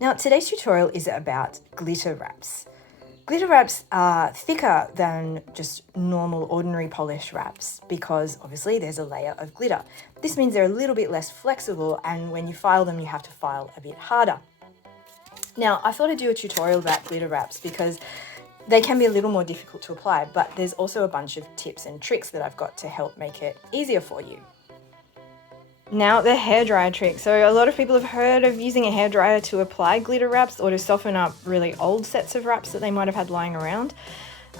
Now, today's tutorial is about glitter wraps. Glitter wraps are thicker than just normal ordinary polish wraps because obviously there's a layer of glitter. This means they're a little bit less flexible, and when you file them, you have to file a bit harder. Now, I thought I'd do a tutorial about glitter wraps because they can be a little more difficult to apply, but there's also a bunch of tips and tricks that I've got to help make it easier for you. Now, the hairdryer trick. So a lot of people have heard of using a hairdryer to apply glitter wraps or to soften up really old sets of wraps that they might have had lying around.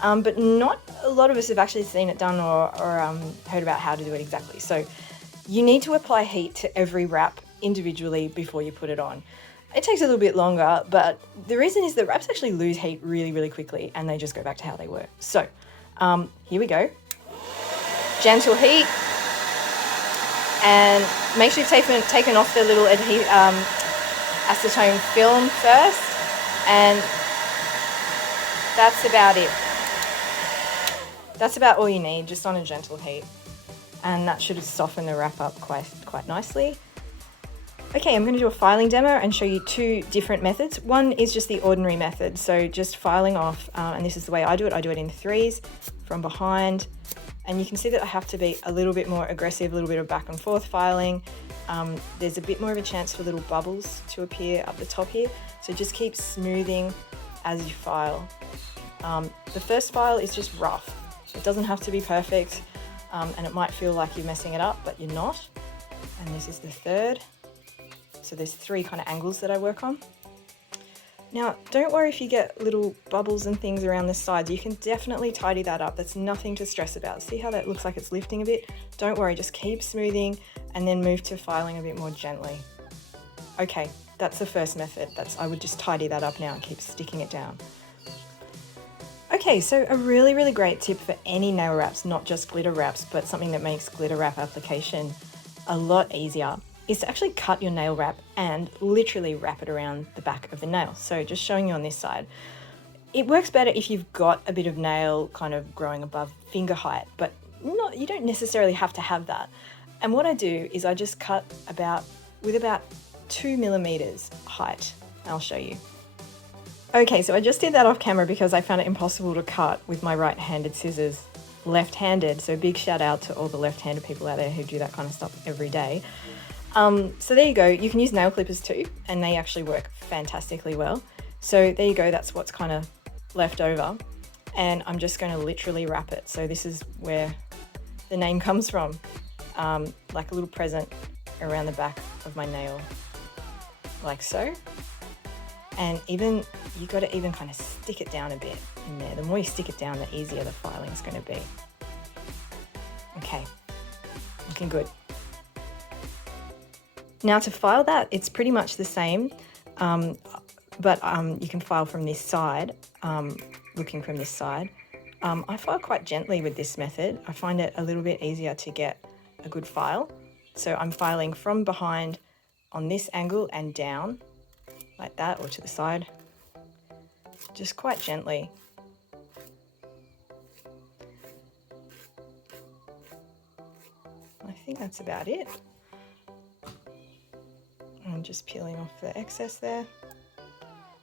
But not a lot of us have actually seen it done or heard about how to do it exactly. So you need to apply heat to every wrap individually before you put it on. It takes a little bit longer, but the reason is that wraps actually lose heat really, really quickly and they just go back to how they were. So here we go. Gentle heat. And make sure you've taken off the little acetone film first, and that's about it. That's about all you need, just on a gentle heat, and that should soften the wrap up quite nicely. Okay, I'm going to do a filing demo and show you two different methods. One is just the ordinary method, so just filing off, and this is the way I do it. I do it in threes from behind. And you can see that I have to be a little bit more aggressive, a little bit of back and forth filing. There's a bit more of a chance for little bubbles to appear up the top here. So just keep smoothing as you file. The first file is just rough. It doesn't have to be perfect, and it might feel like you're messing it up, but you're not. And this is the third. So there's three kind of angles that I work on. Now, don't worry if you get little bubbles and things around the sides. You can definitely tidy that up. That's nothing to stress about. See how that looks like it's lifting a bit? Don't worry, just keep smoothing and then move to filing a bit more gently. Okay, that's the first method. I would just tidy that up now and keep sticking it down. Okay, so a really, really great tip for any nail wraps, not just glitter wraps, but something that makes glitter wrap application a lot easier, is to actually cut your nail wrap and literally wrap it around the back of the nail. So just showing you on this side. It works better if you've got a bit of nail kind of growing above finger height, but you don't necessarily have to have that. And what I do is I just cut with about 2 millimeters height. I'll show you. Okay, so I just did that off camera because I found it impossible to cut with my right-handed scissors left-handed. So big shout out to all the left-handed people out there who do that kind of stuff every day. So there you go. You can use nail clippers too, and they actually work fantastically well. So there you go. That's what's kind of left over. And I'm just going to literally wrap it. So this is where the name comes from, like a little present around the back of my nail, like so. And you got to even kind of stick it down a bit in there. The more you stick it down, the easier the filing is going to be. Okay, looking good. Now to file that, it's pretty much the same, but you can file from this side, looking from this side. I file quite gently with this method. I find it a little bit easier to get a good file. So I'm filing from behind on this angle and down, like that, or to the side, just quite gently. I think that's about it. I'm just peeling off the excess there.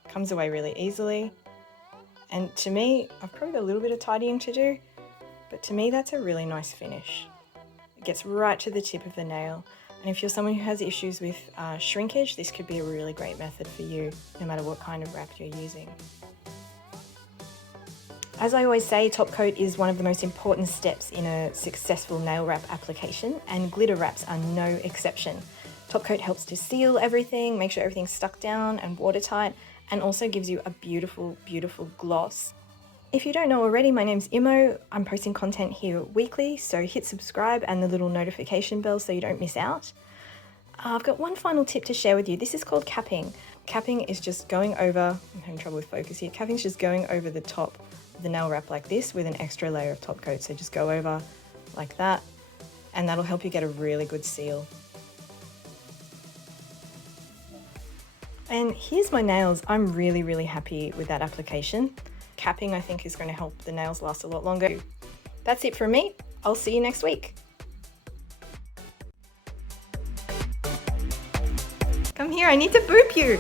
Comes away really easily. And to me, I've probably got a little bit of tidying to do, but to me that's a really nice finish. It gets right to the tip of the nail. And if you're someone who has issues with shrinkage, this could be a really great method for you, no matter what kind of wrap you're using. As I always say, Topcoat is one of the most important steps in a successful nail wrap application, and glitter wraps are no exception. Topcoat helps to seal everything, make sure everything's stuck down and watertight, and also gives you a beautiful, beautiful gloss. If you don't know already, my name's Imo. I'm posting content here weekly, so hit subscribe and the little notification bell so you don't miss out. I've got one final tip to share with you. This is called capping. Capping is just going over, I'm having trouble with focus here, capping is just going over the top of the nail wrap like this with an extra layer of top coat. So just go over like that, and that'll help you get a really good seal. And here's my nails. I'm really, really happy with that application. Capping, I think, is going to help the nails last a lot longer. That's it from me. I'll see you next week. Come here, I need to boop you.